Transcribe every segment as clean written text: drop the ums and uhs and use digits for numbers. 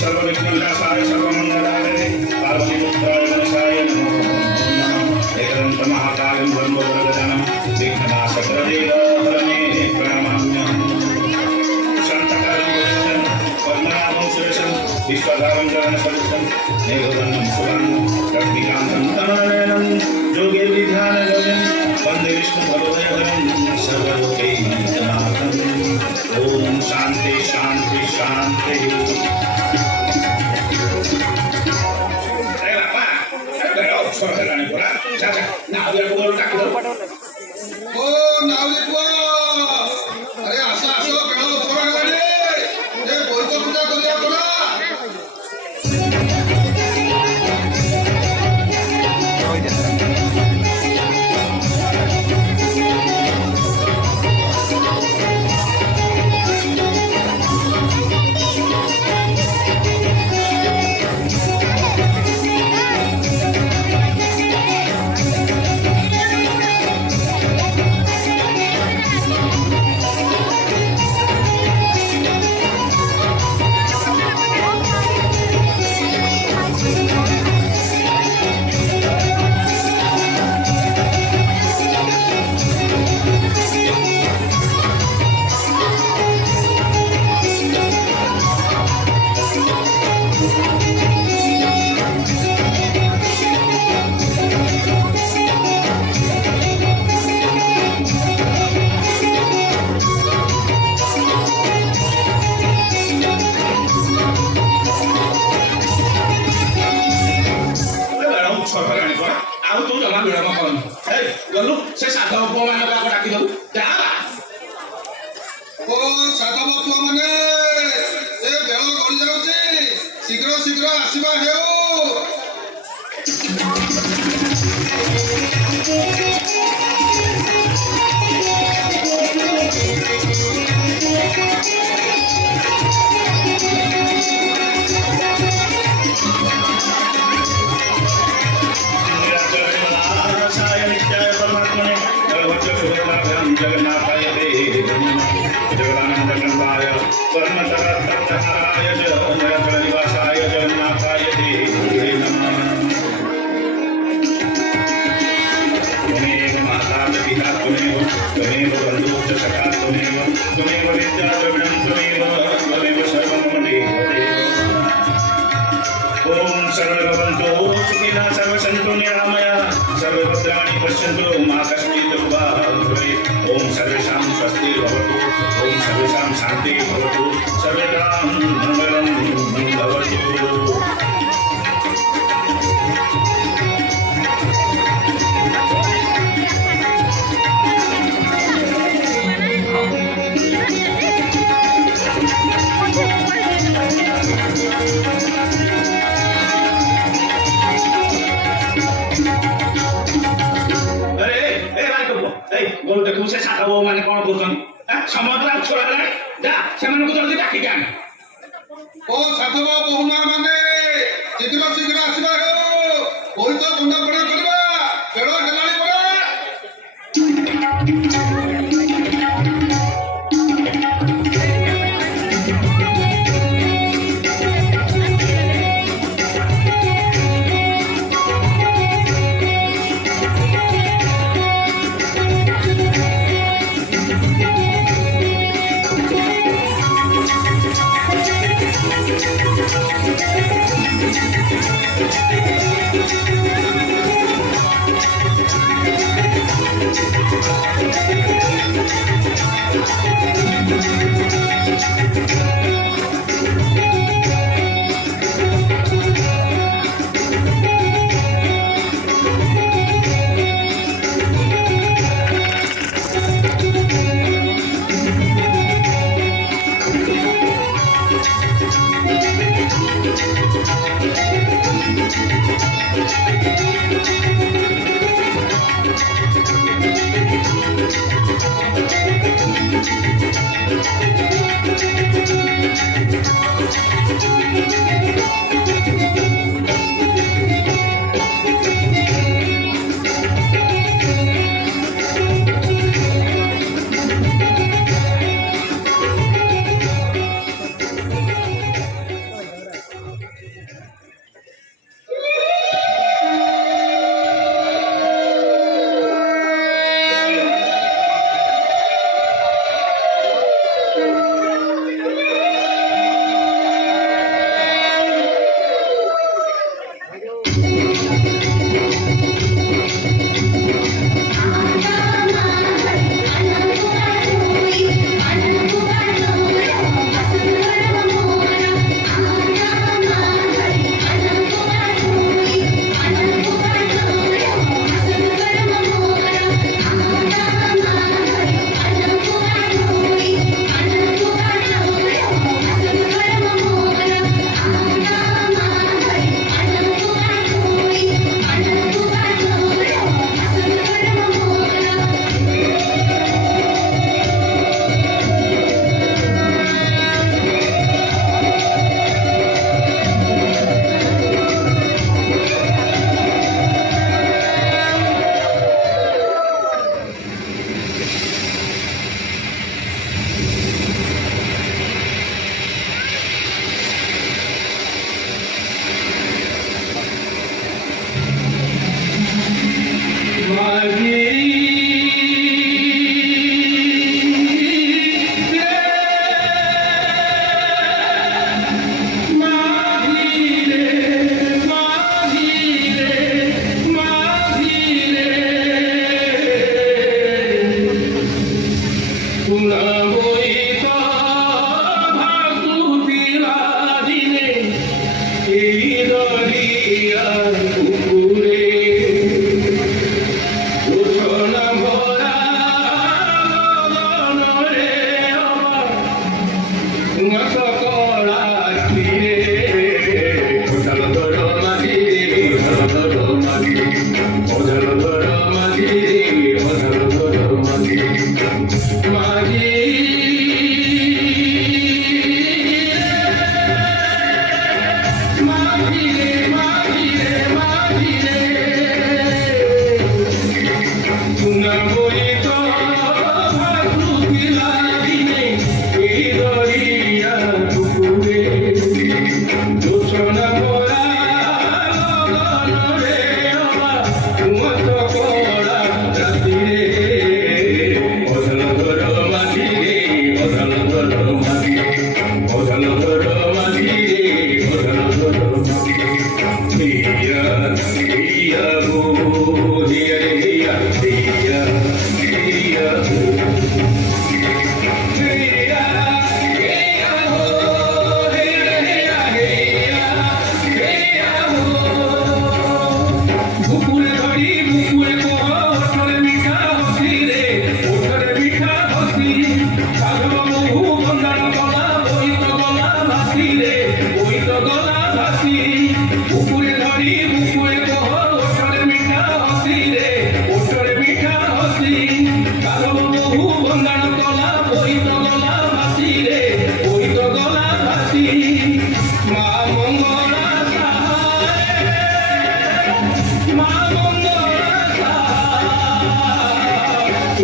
सर्वविघ्नविनाशाय सर्वमङ्गलाय पार्वतीपुत्राय गणेशाय नमो नमः। एकदन्त महाकायं ब्रह्मवरदनं विघ्ननाशकरदेवहरणे प्रणमाम्यहम्। शान्तकालं पद्मनाभं सुरेशं विश्वधारं जगन्सदृशं मेघवर्णं सुवर्णं रश्मिकान्तं तनयनं योगे विध्यानगम्यं वन्दे विष्णुभवभयहरं सर्वलोकैकनाथम्। ओम शांति शांति शांति। अरे असं असं बेळा उत्सव हे बोलतो पूजा करूया तुला शीघ्र शीघ्र आसवा जगन्नाथाय जगदानंदनंदाय परमतरतरहाराय जगन्नाथाय जगन्नाथाय नमः। त्वमेव माता पिता त्वमेव बन्धुश्च सखा त्वमेव विद्या द्रविणं त्वमेव सर्वं मम देवते। ओम सर्वे भवन्तु सुखिनः सर्वे सन्तु निरामयाः सर्वे भद्राणि पश्यन्तु मा कश्चित् दुःखं भवेत्। ओम सर्वेषां स्वस्तिर्भवतु ओम सर्वेषां शान्तिर्भवतु सर्वेषां मङ्गलं भवतु। बोलते तुझे साथ वो मैंने कौन बोलता हूँ समुद्र छोड़ा ले जा सेमन को जल्दी डाकी क्या ओ साथवा बहुमा माने शीघ्र शीघ्र आसवा हो कोई तो बंदा पड़ा करबा बेड़ा हेलाली पड़ा শুনাবই তো ভাসুতিরা দিনে এই দরিয়ার পুকুরে ঘোষণা ভরা গগনরে মত করা তীরে ওঝাল ধর মাঝি ওঝাল ধর মাঝি ওঝাল ধর মাঝি ওঝাল ধর মাঝি মাঝি মাঝি রে মাঝি রে মাঝি রে শুনাবই তো ভাসুতিরা দিনে এই দরিয়া পুকুরে ঘোষণা ভরা গগনরে মত করা রাতিরে ওঝাল ধর মাঝি রে ওঝাল ধর মাঝি ওঝাল ধর মাঝি রে ওঝাল ধর মাঝি হিয়া হিয়া গো হিয়া রে হিয়া হিয়া হিয়া গো হিয়া হিয়া গো হিয়া হিয়া হিয়া হিয়া গো বুকুরে ধরি বুকুরে কহ ওঠরে মিঠা হসি রে ওঠরে মিঠা হসি সাগর মহু বন্দার গলা বইত গলা ভাসি রে বইত গলা ভাসি বুকুরে ধরি বুকুরে কহ ওঠরে মিঠা হসি রে ওঠরে মিঠা হসি সাগর মহু বন্দার গলা বইত গলা ভাসি রে বইত গলা ভাসি মা মঙ্গলা সাহারে মা মঙ্গলা সাহারে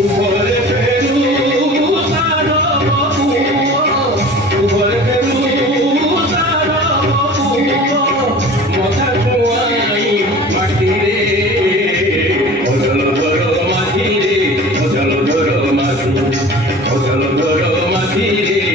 উপরে ফেরু সার বপু উপরে ফেরু সার বপু মথা কুয়াই মাটি রে ওঝাল ধর মাঝি রে ওঝাল ধর মাঝি ওঝাল ধর মাঝি রে